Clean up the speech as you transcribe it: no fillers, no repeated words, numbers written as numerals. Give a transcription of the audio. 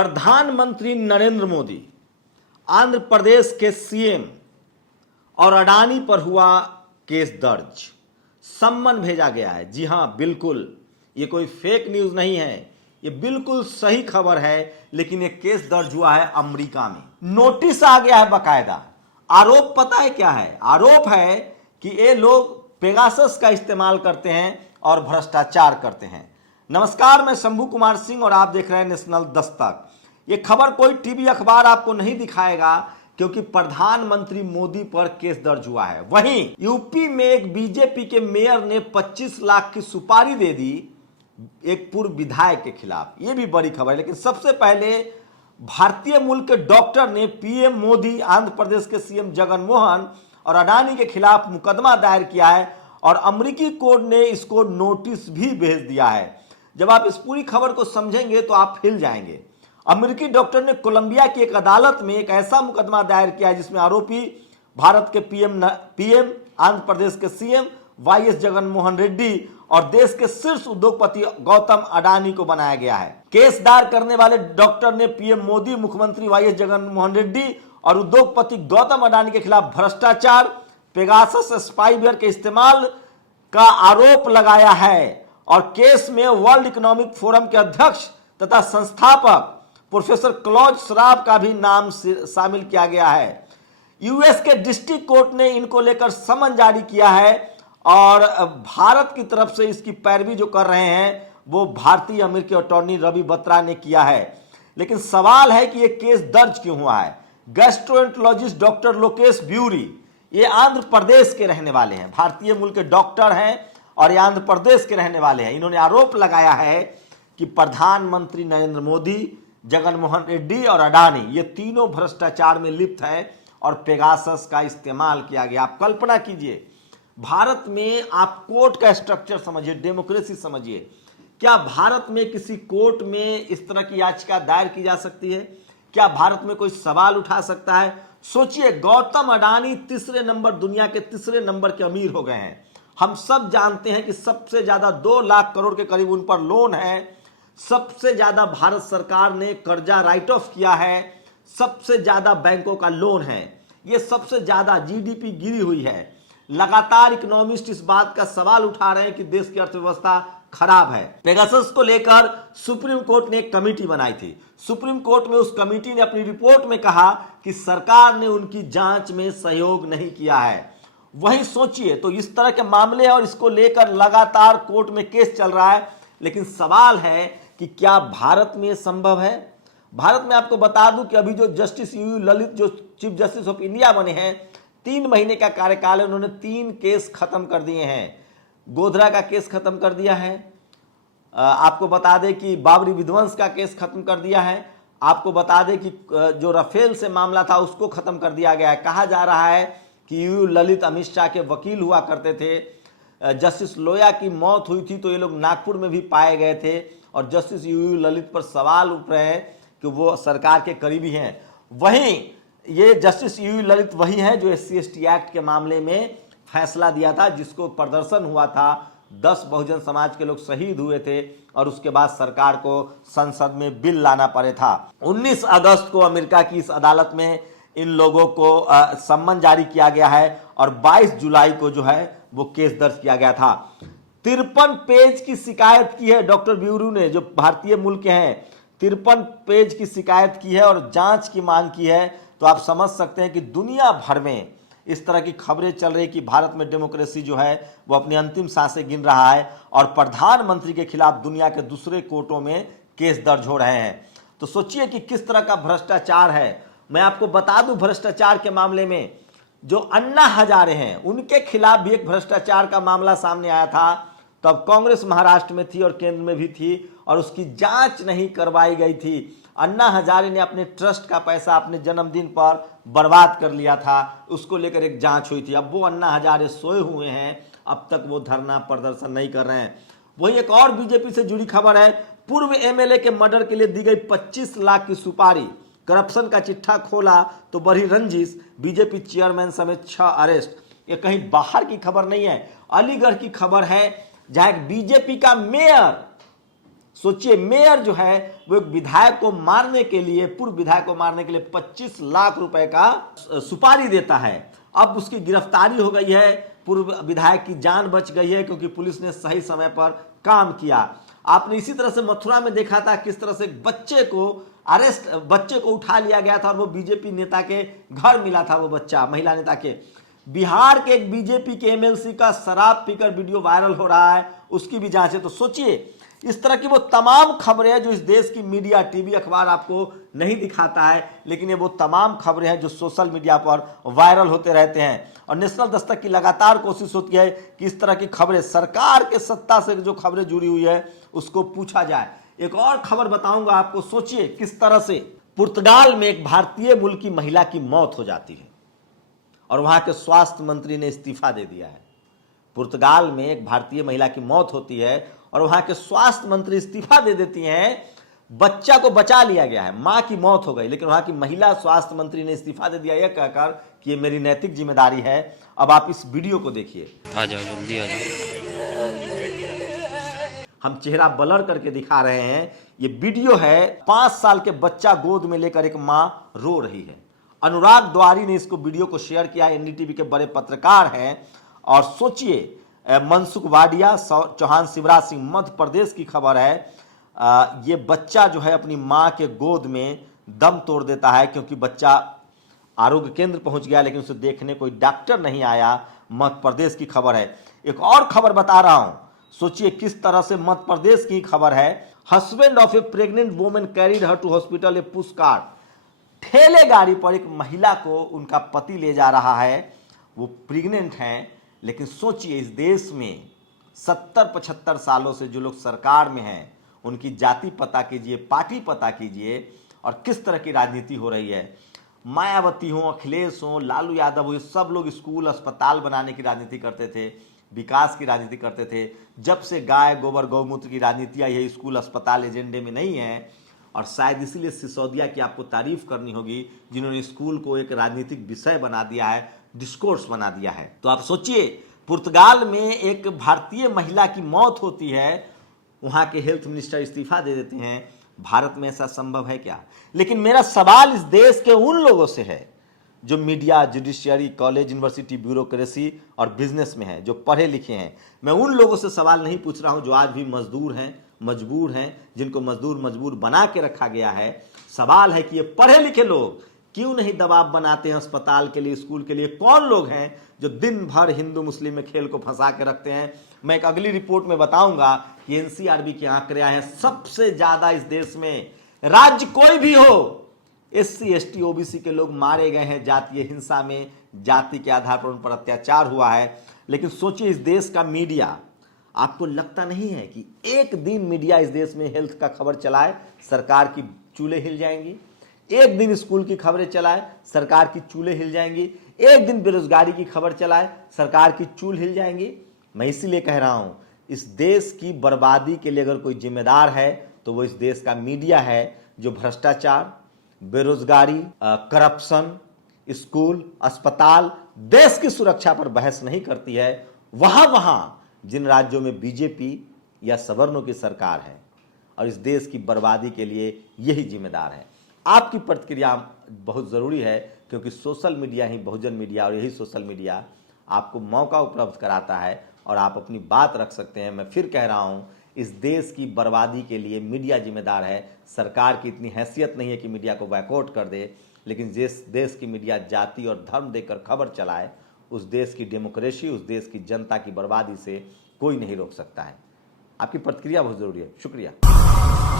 प्रधानमंत्री नरेंद्र मोदी, आंध्र प्रदेश के सीएम और अडानी पर हुआ केस दर्ज, सम्मन भेजा गया है। जी हां, बिल्कुल ये कोई फेक न्यूज नहीं है, ये बिल्कुल सही खबर है। लेकिन ये केस दर्ज हुआ है अमेरिका में, नोटिस आ गया है बकायदा। आरोप पता है क्या है? आरोप है कि ये लोग पेगासस का इस्तेमाल करते हैं और भ्रष्टाचार करते हैं। नमस्कार, मैं शंभू कुमार सिंह और आप देख रहे हैं नेशनल दस्तक। ये खबर कोई टीवी अखबार आपको नहीं दिखाएगा, क्योंकि प्रधानमंत्री मोदी पर केस दर्ज हुआ है। वहीं यूपी में एक बीजेपी के मेयर ने 25 लाख की सुपारी दे दी एक पूर्व विधायक के खिलाफ। यह भी बड़ी खबर है। लेकिन सबसे पहले भारतीय मूल के डॉक्टर ने पीएम मोदी, आंध्र प्रदेश के सीएम जगन मोहन और अडानी के खिलाफ मुकदमा दायर किया है और अमेरिकी कोर्ट ने इसको नोटिस भी भेज दिया है। जब आप इस पूरी खबर को समझेंगे तो आप हिल जाएंगे। अमेरिकी डॉक्टर ने कोलंबिया की एक अदालत में एक ऐसा मुकदमा दायर किया है जिसमें आरोपी भारत के पीएम, आंध्र प्रदेश के सीएम वाईएस जगन मोहन रेड्डी और देश के शीर्ष उद्योगपति गौतम अडानी को बनाया गया है। केस दायर करने वाले डॉक्टर ने पीएम मोदी, मुख्यमंत्री वाईएस जगन मोहन रेड्डी और उद्योगपति गौतम अडानी के खिलाफ भ्रष्टाचार, पेगासस स्पाईवेयर के इस्तेमाल का आरोप लगाया है। और केस में वर्ल्ड इकोनॉमिक फोरम के अध्यक्ष तथा संस्थापक प्रोफेसर क्लॉज श्राब का भी नाम शामिल किया गया है। यूएस के डिस्ट्रिक्ट कोर्ट ने इनको लेकर समन जारी किया है और भारत की तरफ से इसकी पैरवी जो कर रहे हैं वो भारतीय अमेरिकी अटॉर्नी रवि बत्रा ने किया है। लेकिन सवाल है कि यह केस दर्ज क्यों हुआ है। गैस्ट्रोएंटरोलॉजिस्ट डॉक्टर लोकेश ब्यूरी, ये आंध्र प्रदेश के रहने वाले हैं, भारतीय मूल के डॉक्टर हैं और ये आंध्र प्रदेश के रहने वाले हैं। इन्होंने आरोप लगाया है कि प्रधानमंत्री नरेंद्र मोदी, जगन मोहन रेड्डी और अडानी ये तीनों भ्रष्टाचार में लिप्त है और पेगासस का इस्तेमाल किया गया। आप कल्पना कीजिए, भारत में आप कोर्ट का स्ट्रक्चर समझिए, डेमोक्रेसी समझिए। क्या भारत में किसी कोर्ट में इस तरह की याचिका दायर की जा सकती है? क्या भारत में कोई सवाल उठा सकता है? सोचिए, गौतम अडानी दुनिया के तीसरे नंबर के अमीर हो गए हैं। हम सब जानते हैं कि सबसे ज्यादा 2 लाख करोड़ के करीब उन पर लोन है। सबसे ज्यादा भारत सरकार ने कर्जा राइट ऑफ किया है। सबसे ज्यादा बैंकों का लोन है। ये सबसे ज्यादा जीडीपी गिरी हुई है। लगातार इकोनॉमिस्ट इस बात का सवाल उठा रहे हैं कि देश की अर्थव्यवस्था खराब है। पेगासस को लेकर सुप्रीम कोर्ट ने एक कमेटी बनाई थी। सुप्रीम कोर्ट में उस कमेटी ने अपनी रिपोर्ट में कहा कि सरकार ने उनकी जांच में सहयोग नहीं किया है। वहीं सोचिए, तो इस तरह के मामले और इसको लेकर लगातार कोर्ट में केस चल रहा है। लेकिन सवाल है कि क्या भारत में संभव है? भारत में आपको बता दूं कि अभी जो जस्टिस यूयू ललित जो चीफ जस्टिस ऑफ इंडिया बने हैं, 3 महीने का कार्यकाल है, उन्होंने 3 केस खत्म कर दिए हैं। गोधरा का केस खत्म कर दिया है। आपको बता दें कि बाबरी विध्वंस का केस खत्म कर दिया है। आपको बता दें कि जो राफेल से मामला था उसको खत्म कर दिया गया है। कहा जा रहा है कि यूयू ललित अमित शाह के वकील हुआ करते थे। जस्टिस लोया की मौत हुई थी तो ये लोग नागपुर में भी पाए गए थे और जस्टिस यूयू ललित पर सवाल उठ रहे हैं कि वो सरकार के करीबी हैं। वहीं ये जस्टिस यूयू ललित वही हैं जो SC/ST एक्ट के मामले में फैसला दिया था, जिसको प्रदर्शन हुआ था। 10 बहुजन समाज के लोग शहीद हुए थे और उसके बाद सरकार को संसद में बिल लाना पड़े था। 19 अगस्त को अमेरिका की इस अदालत में इन लोगों को सम्मन जारी किया गया है और 22 जुलाई को जो है वो केस दर्ज किया गया था। 53 पेज की शिकायत की है डॉक्टर ब्यूरू ने, जो भारतीय मूल के हैं। 53 पेज की शिकायत की है और जांच की मांग की है। तो आप समझ सकते हैं कि दुनिया भर में इस तरह की खबरें चल रही कि भारत में डेमोक्रेसी जो है वो अपनी अंतिम सांसें गिन रहा है और प्रधानमंत्री के खिलाफ दुनिया के दूसरे कोर्टों में केस दर्ज हो रहे हैं। तो सोचिए कि किस तरह का भ्रष्टाचार है। मैं आपको बता दूं, भ्रष्टाचार के मामले में जो अन्ना हजारे हैं उनके खिलाफ भी एक भ्रष्टाचार का मामला सामने आया था। तब कांग्रेस महाराष्ट्र में थी और केंद्र में भी थी और उसकी जांच नहीं करवाई गई थी। अन्ना हजारे ने अपने ट्रस्ट का पैसा अपने जन्मदिन पर बर्बाद कर लिया था, उसको लेकर एक जांच हुई थी। अब वो अन्ना हजारे सोए हुए हैं, अब तक वो धरना प्रदर्शन नहीं कर रहे हैं। वहीं एक और बीजेपी से जुड़ी खबर है, पूर्व एमएलए के मर्डर के लिए दी गई 25 लाख की सुपारी, करप्शन का चिट्ठा खोला तो बढ़ी रंजिश, बीजेपी चेयरमैन समेत 6 अरेस्ट। ये कहीं बाहर की खबर नहीं है, अलीगढ़ की खबर है, जहां एक बीजेपी का मेयर सोचिए, मेयर जो है वो एक विधायक को मारने के लिए, पूर्व विधायक को मारने के लिए 25 लाख रुपए का सुपारी देता है। अब उसकी गिरफ्तारी हो गई है, पूर्व विधायक की जान बच गई है क्योंकि पुलिस ने सही समय पर काम किया। आपने इसी तरह से मथुरा में देखा था किस तरह से बच्चे को उठा लिया गया था और वो बीजेपी नेता के घर मिला था, वो बच्चा महिला नेता के। बिहार के एक बीजेपी के एमएलसी का शराब पीकर वीडियो वायरल हो रहा है, उसकी भी जांच है। तो सोचिए, इस तरह की वो तमाम खबरें हैं जो इस देश की मीडिया, टीवी, अखबार आपको नहीं दिखाता है, लेकिन ये वो तमाम खबरें हैं जो सोशल मीडिया पर वायरल होते रहते हैं। और नेशनल दस्तक की लगातार कोशिश होती है कि इस तरह की खबरें, सरकार के सत्ता से जो खबरें जुड़ी हुई है उसको पूछा जाए। एक और खबर बताऊंगा आपको, सोचिए किस तरह से पुर्तगाल में एक भारतीय मूल की महिला की मौत हो जाती है और वहां के स्वास्थ्य मंत्री ने इस्तीफा दे दिया है। पुर्तगाल में एक भारतीय महिला की मौत होती है और वहां के स्वास्थ्य मंत्री इस्तीफा दे देती हैं। बच्चा को बचा लिया गया है, मां की मौत हो गई, लेकिन वहां की महिला स्वास्थ्य मंत्री ने इस्तीफा दे दिया, यह कहकर कि ये मेरी नैतिक जिम्मेदारी है। अब आप इस वीडियो को देखिए। आ जाओ, जल्दी आ जाओ। हम चेहरा ब्लर करके दिखा रहे हैं, ये वीडियो है। 5 साल के बच्चा गोद में लेकर एक मां रो रही है। अनुराग द्वारी ने इसको वीडियो को शेयर किया, एनडीटीवी के बड़े पत्रकार हैं। और सोचिए, मनसुख वाडिया, चौहान शिवराज सिंह, मध्य प्रदेश की खबर है। ये बच्चा जो है अपनी मां के गोद में दम तोड़ देता है क्योंकि बच्चा आरोग्य केंद्र पहुंच गया लेकिन उसे देखने कोई डॉक्टर नहीं आया। मध्य प्रदेश की खबर है। एक और खबर बता रहा हूं, सोचिए किस तरह से मध्य प्रदेश की खबर है। Husband of a pregnant woman carried her to hospital a push cart. ठेले गाड़ी पर एक महिला को उनका पति ले जा रहा है, वो प्रेग्नेंट हैं, लेकिन सोचिए इस देश में 70-75 सालों से जो लोग सरकार में हैं उनकी जाति पता कीजिए, पार्टी पता कीजिए और किस तरह की राजनीति हो रही है। मायावती हो, अखिलेश हो, लालू यादव हो, ये सब लोग स्कूल अस्पताल बनाने की राजनीति करते थे, विकास की राजनीति करते थे। जब से गाय गोबर गौमूत्र की राजनीति आई है, स्कूल अस्पताल एजेंडे में नहीं है। और शायद इसीलिए सिसोदिया की आपको तारीफ करनी होगी जिन्होंने स्कूल को एक राजनीतिक विषय बना दिया है, डिस्कोर्स बना दिया है। तो आप सोचिए, पुर्तगाल में एक भारतीय महिला की मौत होती है, वहां के हेल्थ मिनिस्टर इस्तीफा दे देते हैं। भारत में ऐसा संभव है क्या? लेकिन मेरा सवाल इस देश के उन लोगों से है जो media, judiciary, college, university, bureaucracy और बिजनेस में हैं, जो पढ़े लिखे हैं। मैं उन लोगों से सवाल नहीं पूछ रहा हूं जो आज भी मजदूर हैं, मजबूर हैं, जिनको मजबूर बना के रखा गया है। सवाल है कि ये पढ़े लिखे लोग क्यों नहीं दबाव बनाते हैं अस्पताल के लिए, स्कूल के लिए? कौन लोग हैं जो दिन भर हिंदू मुस्लिम में खेल को फंसा के रखते हैं? मैं एक अगली रिपोर्ट में बताऊंगा कि एनसीआरबी के आंकड़े आए हैं, सबसे ज्यादा इस देश में, राज्य कोई भी हो, एससी, एसटी, ओबीसी के लोग मारे गए हैं जातीय हिंसा में, जाति के आधार पर उन पर अत्याचार हुआ है। लेकिन सोचिए इस देश का मीडिया, आपको लगता नहीं है कि एक दिन मीडिया इस देश में हेल्थ का खबर चलाए, सरकार की चूल्हे हिल जाएंगी? एक दिन स्कूल की खबरें चलाए, सरकार की चूल्हे हिल जाएंगी? एक दिन बेरोजगारी की खबर चलाए, सरकार की चूल हिल जाएंगी? मैं इसीलिए कह रहा हूं, इस देश की बर्बादी के लिए अगर कोई जिम्मेदार है तो वो इस देश का मीडिया है, जो भ्रष्टाचार, बेरोजगारी, करप्शन, स्कूल, अस्पताल, देश की सुरक्षा पर बहस नहीं करती है। वहां जिन राज्यों में बीजेपी या सवर्णों की सरकार है, और इस देश की बर्बादी के लिए यही जिम्मेदार है। आपकी प्रतिक्रिया बहुत ज़रूरी है क्योंकि सोशल मीडिया ही बहुजन मीडिया, और यही सोशल मीडिया आपको मौका उपलब्ध कराता है और आप अपनी बात रख सकते हैं। मैं फिर कह रहा हूं, इस देश की बर्बादी के लिए मीडिया जिम्मेदार है। सरकार की इतनी हैसियत नहीं है कि मीडिया को बैकआउट कर दे, लेकिन जिस देश की मीडिया जाति और धर्म देकर खबर चलाए, उस देश की डेमोक्रेसी, उस देश की जनता की बर्बादी से कोई नहीं रोक सकता है। आपकी प्रतिक्रिया बहुत ज़रूरी है। शुक्रिया।